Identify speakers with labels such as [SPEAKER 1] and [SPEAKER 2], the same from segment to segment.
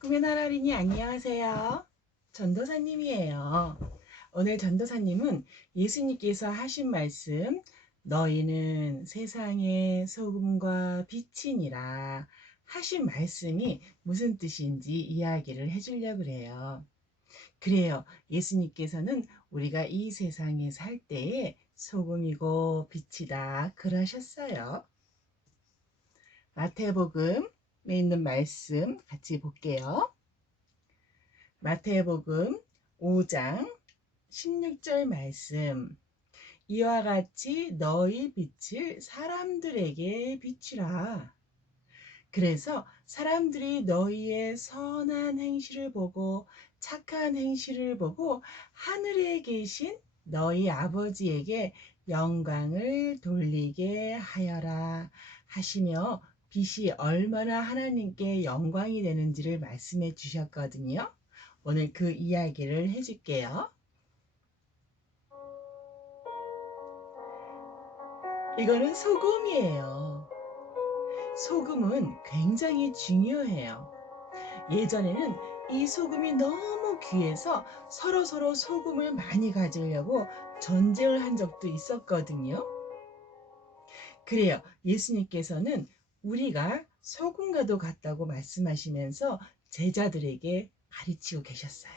[SPEAKER 1] 꿈의 나라리니 안녕하세요. 전도사님이에요. 오늘 전도사님은 예수님께서 하신 말씀 너희는 세상의 소금과 빛이니라 하신 말씀이 무슨 뜻인지 이야기를 해주려고 그래요. 그래요. 예수님께서는 우리가 이 세상에 살 때에 소금이고 빛이다 그러셨어요. 마태복음에 있는 말씀 같이 볼게요. 마태복음 5장 16절 말씀. 이와 같이 너희 빛을 사람들에게 비추라. 그래서 사람들이 너희의 선한 행실을 보고 착한 행실을 보고 하늘에 계신 너희 아버지에게 영광을 돌리게 하여라 하시며 빛이 얼마나 하나님께 영광이 되는지를 말씀해 주셨거든요. 오늘 그 이야기를 해줄게요. 이거는 소금이에요. 소금은 굉장히 중요해요. 예전에는 이 소금이 너무 귀해서 서로 서로 소금을 많이 가지려고 전쟁을 한 적도 있었거든요. 그래요. 예수님께서는 우리가 소금과도 같다고 말씀하시면서 제자들에게 가르치고 계셨어요.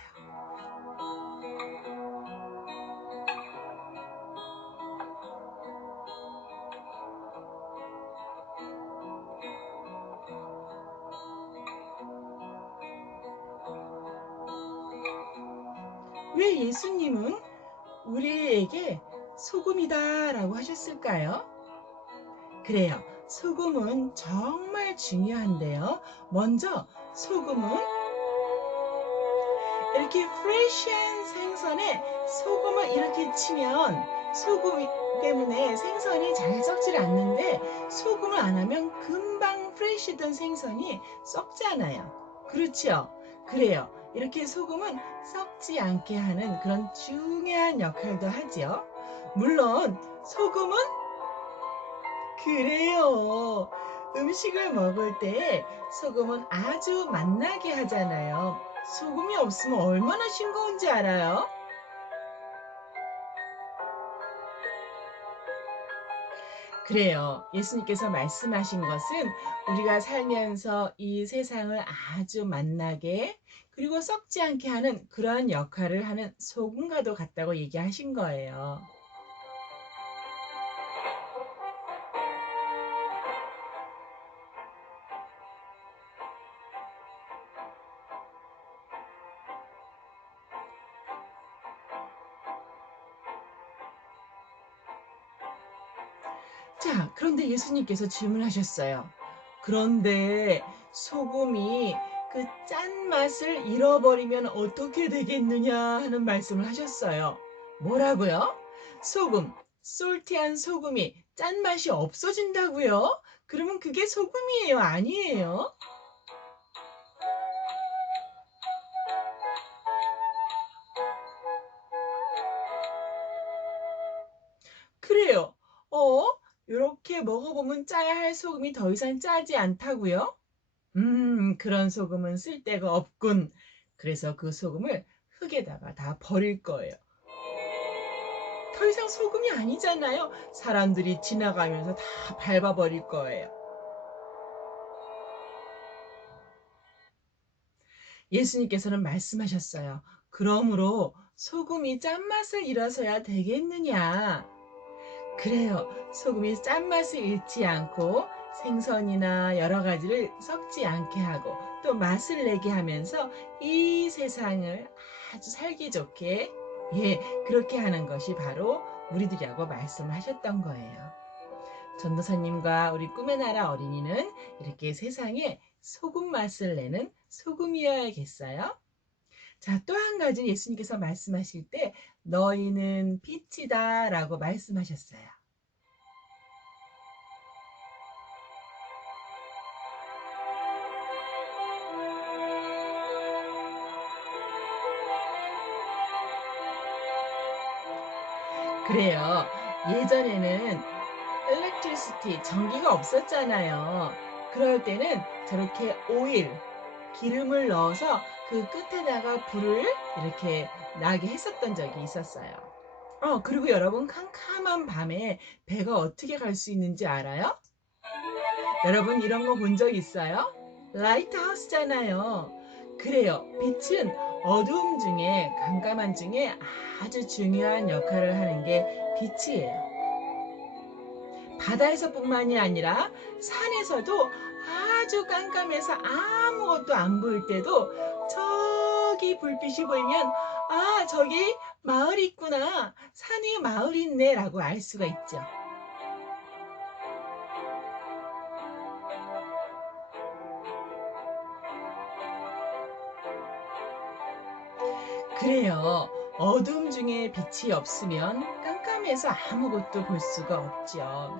[SPEAKER 1] 왜 예수님은 우리에게 소금이다 라고 하셨을까요? 그래요. 소금은 정말 중요한데요. 먼저 소금은 이렇게 프레시한 생선에 소금을 이렇게 치면 소금 때문에 생선이 잘 썩질 않는데 소금을 안 하면 금방 프레시던 생선이 썩잖아요. 그렇죠? 그래요. 이렇게 소금은 썩지 않게 하는 그런 중요한 역할도 하지요. 물론 소금은 그래요. 음식을 먹을 때 소금은 아주 맛나게 하잖아요. 소금이 없으면 얼마나 싱거운지 알아요? 그래요. 예수님께서 말씀하신 것은 우리가 살면서 이 세상을 아주 맛나게 그리고 썩지 않게 하는 그러한 역할을 하는 소금과도 같다고 얘기하신 거예요. 자, 그런데 예수님께서 질문하셨어요. 그런데 소금이 그 짠맛을 잃어버리면 어떻게 되겠느냐 하는 말씀을 하셨어요. 뭐라고요? 소금, 솔티한 소금이 짠맛이 없어진다고요? 그러면 그게 소금이에요? 아니에요? 그래요. 어? 이렇게 먹어보면 짜야 할 소금이 더 이상 짜지 않다고요? 음, 그런 소금은 쓸데가 없군. 그래서 그 소금을 흙에다가 다 버릴 거예요. 더 이상 소금이 아니잖아요. 사람들이 지나가면서 다 밟아버릴 거예요. 예수님께서는 말씀하셨어요. 그러므로 소금이 짠맛을 잃어서야 되겠느냐? 그래요. 소금이 짠맛을 잃지 않고 생선이나 여러 가지를 썩지 않게 하고 또 맛을 내게 하면서 이 세상을 아주 살기 좋게 예, 그렇게 하는 것이 바로 우리들이라고 말씀을 하셨던 거예요. 전도사님과 우리 꿈의 나라 어린이는 이렇게 세상에 소금 맛을 내는 소금이어야겠어요. 자, 또 한 가지 예수님께서 말씀하실 때 너희는 빛이다 라고 말씀하셨어요. 그래요. 예전에는 electricity, 전기가 없었잖아요. 그럴 때는 저렇게 오일, 기름을 넣어서 그 끝에다가 불을 이렇게 나게 했었던 적이 있었어요. 어, 그리고 여러분 캄캄한 밤에 배가 어떻게 갈 수 있는지 알아요? 여러분 이런 거 본 적 있어요? 라이트하우스잖아요. 그래요. 빛은 어두움 중에 깜깜한 중에 아주 중요한 역할을 하는 게 빛이에요. 바다에서뿐만이 아니라 산에서도 아주 깜깜해서 아무것도 안 보일 때도 저기 불빛이 보이면 아 저기 마을이 있구나 산 위에 마을이 있네 라고 알 수가 있죠. 그래요. 어둠 중에 빛이 없으면 깜깜해서 아무것도 볼 수가 없죠.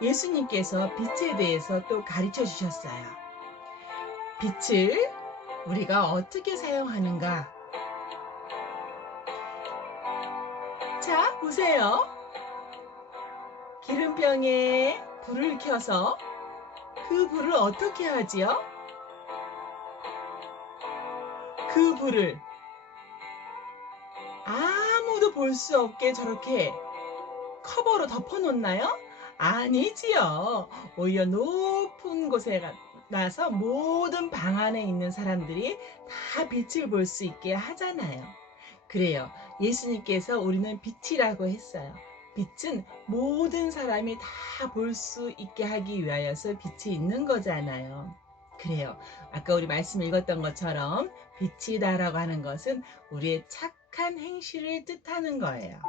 [SPEAKER 1] 예수님께서 빛에 대해서 또 가르쳐 주셨어요. 빛을 우리가 어떻게 사용하는가? 자, 보세요. 기름병에 불을 켜서 그 불을 어떻게 하지요? 그 불을 아 무도 볼 수 없게 저렇게 커버로 덮어 놓나요? 아니지요. 오히려 높은 곳에 가- 나서 모든 방 안에 있는 사람들이 다 빛을 볼 수 있게 하잖아요. 그래요. 예수님께서 우리는 빛이라고 했어요. 빛은 모든 사람이 다 볼 수 있게 하기 위하여서 빛이 있는 거잖아요. 그래요. 아까 우리 말씀 읽었던 것처럼 빛이다라고 하는 것은 우리의 착한 행실을 뜻하는 거예요.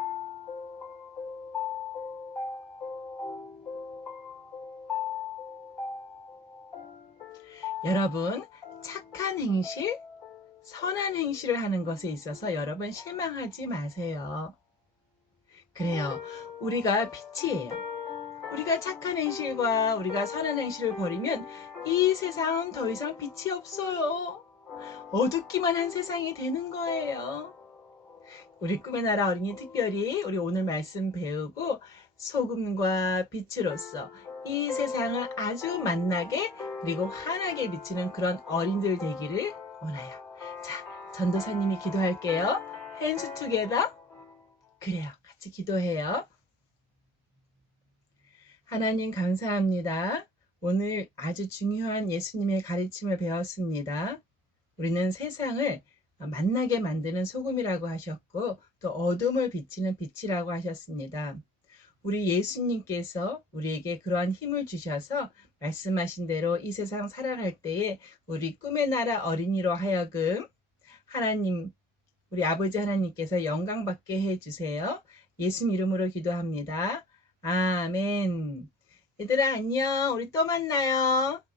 [SPEAKER 1] 여러분, 착한 행실, 선한 행실을 하는 것에 있어서 여러분 실망하지 마세요. 그래요. 우리가 빛이에요. 우리가 착한 행실과 우리가 선한 행실을 버리면 이 세상은 더 이상 빛이 없어요. 어둡기만 한 세상이 되는 거예요. 우리 꿈의 나라 어린이 특별히 우리 오늘 말씀 배우고 소금과 빛으로서 이 세상을 아주 만나게 그리고 환하게 비치는 그런 어린들 되기를 원해요. 자, 전도사님이 기도할게요. 핸즈 투게더. 그래요. 같이 기도해요. 하나님 감사합니다. 오늘 아주 중요한 예수님의 가르침을 배웠습니다. 우리는 세상을 만나게 만드는 소금이라고 하셨고 또 어둠을 비치는 빛이라고 하셨습니다. 우리 예수님께서 우리에게 그러한 힘을 주셔서 말씀하신 대로 이 세상 살아갈 때에 우리 꿈의 나라 어린이로 하여금 하나님 우리 아버지 하나님께서 영광 받게 해 주세요. 예수 이름으로 기도합니다. 아멘. 얘들아 안녕. 우리 또 만나요.